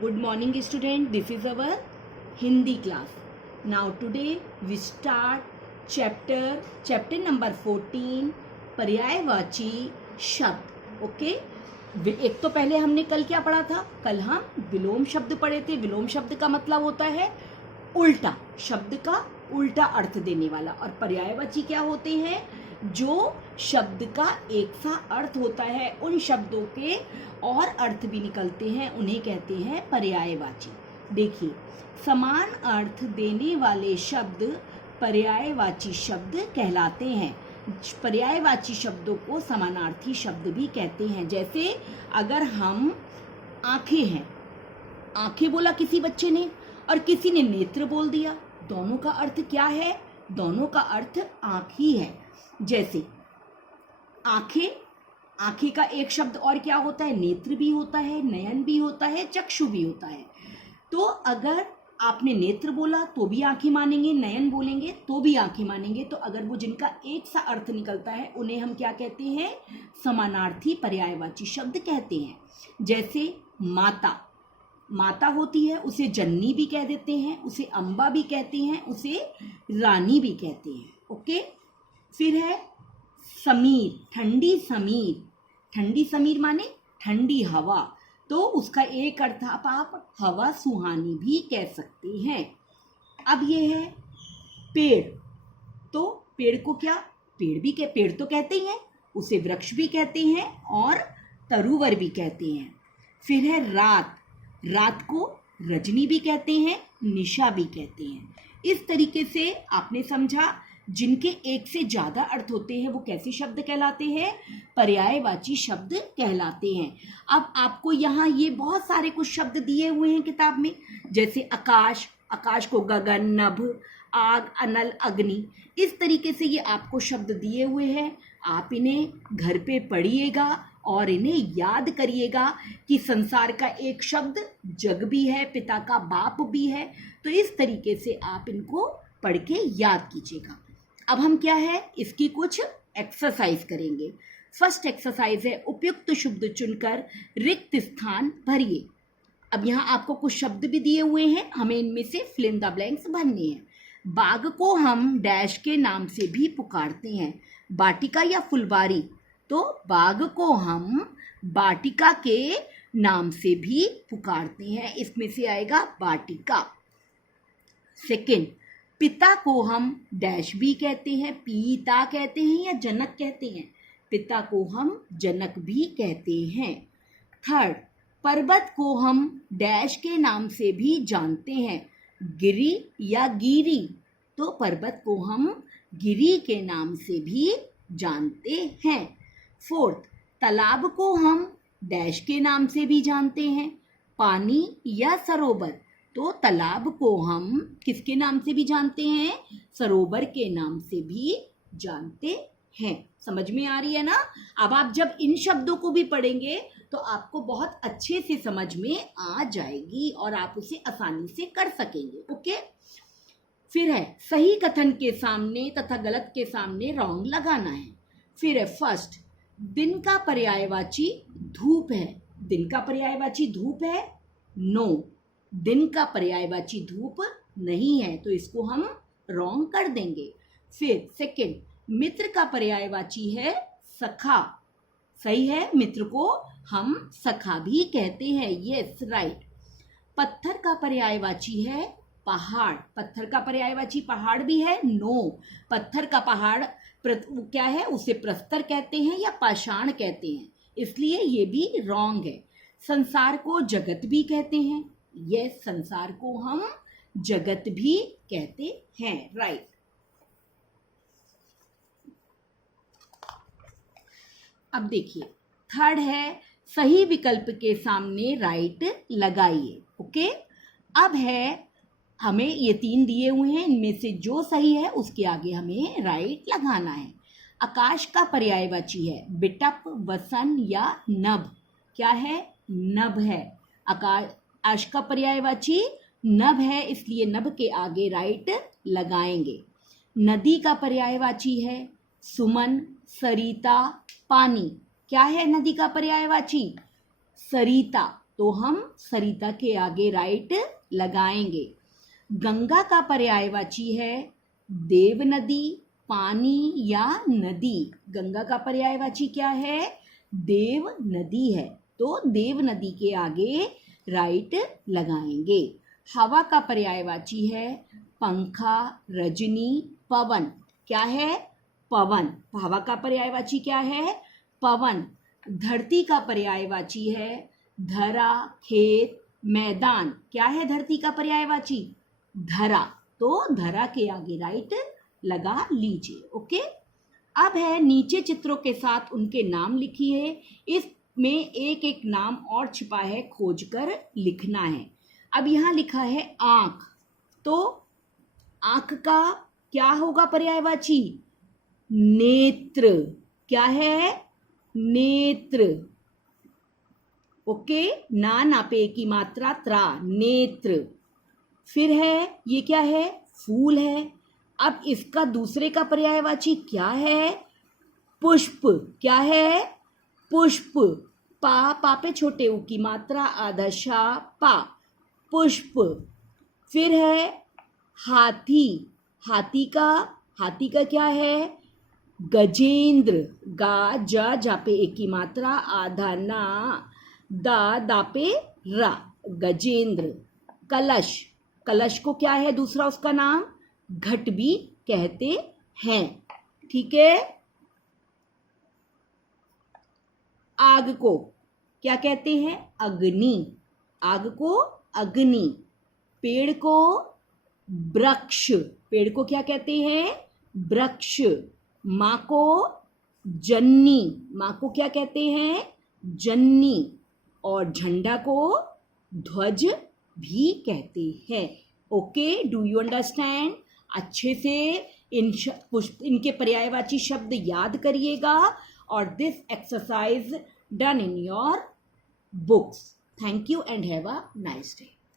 Good morning student, this is our Hindi class. Now today we start chapter number 14 पर्यायवाची शब्द. Okay, एक तो पहले हमने कल क्या पढ़ा था? कल हम विलोम शब्द पढ़े थे. विलोम शब्द का मतलब होता है उल्टा, शब्द का उल्टा अर्थ देने वाला. और पर्यायवाची क्या होते हैं? जो शब्द का एक सा अर्थ होता है, उन शब्दों के और अर्थ भी निकलते हैं, उन्हें कहते हैं पर्यायवाची. देखिए, समान अर्थ देने वाले शब्द पर्यायवाची शब्द कहलाते हैं. पर्यायवाची शब्दों को समानार्थी शब्द भी कहते हैं. जैसे अगर हम आंखें हैं, आंखें बोला किसी बच्चे ने और किसी ने नेत्र बोल दिया, दोनों का अर्थ क्या है? दोनों का अर्थ आंख ही है. जैसे आंखें, आंखें का एक शब्द और क्या होता है? नेत्र भी होता है, नयन भी होता है, चक्षु भी होता है. तो अगर आपने नेत्र बोला तो भी आंखें मानेंगे, नयन बोलेंगे तो भी आंखें मानेंगे. तो अगर वो जिनका एक सा अर्थ निकलता है उन्हें हम क्या कहते हैं? समानार्थी पर्यायवाची शब्द कहते हैं. जैसे माता, माता होती है, उसे जननी भी कह देते हैं, उसे अम्बा भी कहते हैं, उसे रानी भी कहते हैं. ओके, फिर है समीर, ठंडी समीर. ठंडी समीर माने ठंडी हवा. तो उसका एक अर्थ आप हवा सुहानी भी कह सकते हैं. अब ये है पेड़. तो पेड़ को क्या? पेड़ तो कहते ही हैं, उसे वृक्ष भी कहते हैं और तरुवर भी कहते हैं. फिर है रात. रात को रजनी भी कहते हैं, निशा भी कहते हैं. इस तरीके से आपने समझा, जिनके एक से ज्यादा अर्थ होते हैं वो कैसे शब्द कहलाते हैं? पर्यायवाची शब्द कहलाते हैं. अब आपको यहाँ ये बहुत सारे कुछ शब्द दिए हुए हैं किताब में. जैसे आकाश, आकाश को गगन, नभ, आग, अनल, अग्नि. इस तरीके से ये आपको शब्द दिए हुए हैं. आप इन्हें घर पे पढ़िएगा और इन्हें याद करिएगा कि संसार का एक शब्द जग भी है, पिता का बाप भी है. तो इस तरीके से आप इनको पढ़ के याद कीजिएगा. अब हम क्या है, इसकी कुछ एक्सरसाइज करेंगे. फर्स्ट एक्सरसाइज है उपयुक्त शब्द चुनकर रिक्त स्थान भरिए. अब यहाँ आपको कुछ शब्द भी दिए हुए हैं, हमें इनमें से फिल इन द ब्लैंक्स भरने हैं. बाग को हम डैश के नाम से भी पुकारते हैं, बाटिका या फुलवारी. तो बाग को हम बाटिका के नाम से भी पुकारते हैं, इसमें से आएगा बाटिका. सेकेंड, पिता को हम डैश भी कहते हैं, पीता कहते हैं या जनक कहते हैं. पिता को हम जनक भी कहते हैं. थर्ड, पर्वत को हम डैश के नाम से भी जानते हैं, गिरी या गिरी. तो पर्वत को हम गिरी के नाम से भी जानते हैं. फोर्थ, तालाब को हम डैश के नाम से भी जानते हैं, पानी या सरोवर. तो तालाब को हम किसके नाम से भी जानते हैं? सरोवर के नाम से भी जानते हैं. समझ में आ रही है ना? अब आप जब इन शब्दों को भी पढ़ेंगे तो आपको बहुत अच्छे से समझ में आ जाएगी और आप उसे आसानी से कर सकेंगे. ओके, फिर है सही कथन के सामने तथा गलत के सामने रॉन्ग लगाना है. फिर है फर्स्ट, दिन का पर्यायवाची धूप है. दिन का पर्यायवाची धूप है? नो, दिन का पर्यायवाची धूप नहीं है, तो इसको हम रॉन्ग कर देंगे. फिर सेकंड, मित्र का पर्यायवाची है सखा. सही है, मित्र को हम सखा भी कहते हैं. Yes, right. पत्थर का पर्यायवाची है पहाड़. पत्थर का पर्यायवाची पहाड़ भी है? नो, पत्थर का पहाड़ क्या है? उसे प्रस्तर कहते हैं या पाषाण कहते हैं, इसलिए ये भी रॉन्ग है. संसार को जगत भी कहते हैं. ये संसार को हम जगत भी कहते हैं. राइट. अब देखिए, थर्ड है सही विकल्प के सामने राइट लगाइए. ओके, अब है हमें ये 3 दिए हुए हैं, इनमें से जो सही है उसके आगे हमें राइट लगाना है. आकाश का पर्यायवाची है बिटप, वसन या नभ. क्या है? नभ है. आकाश का पर्यायवाची नभ है, इसलिए नभ के आगे राइट लगाएंगे. नदी का पर्यायवाची है सुमन, सरिता, पानी. क्या है नदी का पर्यायवाची? सरिता. तो हम सरिता के आगे राइट लगाएंगे। गंगा का पर्यायवाची है देव नदी, पानी या नदी। गंगा का पर्यायवाची क्या है? देव नदी है, तो देव नदी के आगे राइट लगाएंगे। हवा का पर्यायवाची है पंखा, रजनी, पवन। क्या है? पवन। हवा का पर्यायवाची क्या है? पवन। धरती का पर्यायवाची है धरा, खेत, मैदान। क्या है धरती का पर्यायवाची? धरा। तो धरा के आगे राइट लगा लीजिए। ओके। अब है नीचे चित्रों के साथ उनके नाम लिखिए। इसमें एक एक नाम और छिपा है, खोजकर लिखना है। अब यहाँ लिखा है आंख, तो आंख का क्या होगा पर्यायवाची? नेत्र। क्या है? नेत्र। ओके, ना नापे की मात्रा त्रा, नेत्र। फिर है ये क्या है? फूल है। अब इसका दूसरे का पर्यायवाची क्या है? पुष्प। क्या है? पुष्प। पा पे छोटे ऊ की मात्रा आधा शा, पा, पुष्प। फिर है हाथी। हाथी का क्या है? गजेंद्र। गा जा पे एक की मात्रा आधा ना, दा पे रा, गजेंद्र। कलश को क्या है दूसरा उसका नाम? घट भी कहते हैं। ठीक है। आग को क्या कहते हैं? अग्नि। आग को अग्नि। पेड़ को वृक्ष। पेड़ को क्या कहते हैं? वृक्ष। माँ को जन्नी। माँ को क्या कहते हैं? जन्नी। और झंडा को ध्वज भी कहते हैं। Okay, do you understand? अच्छे से इनके पर्यायवाची शब्द याद करिएगा और this exercise done in your books. Thank you and have a nice day.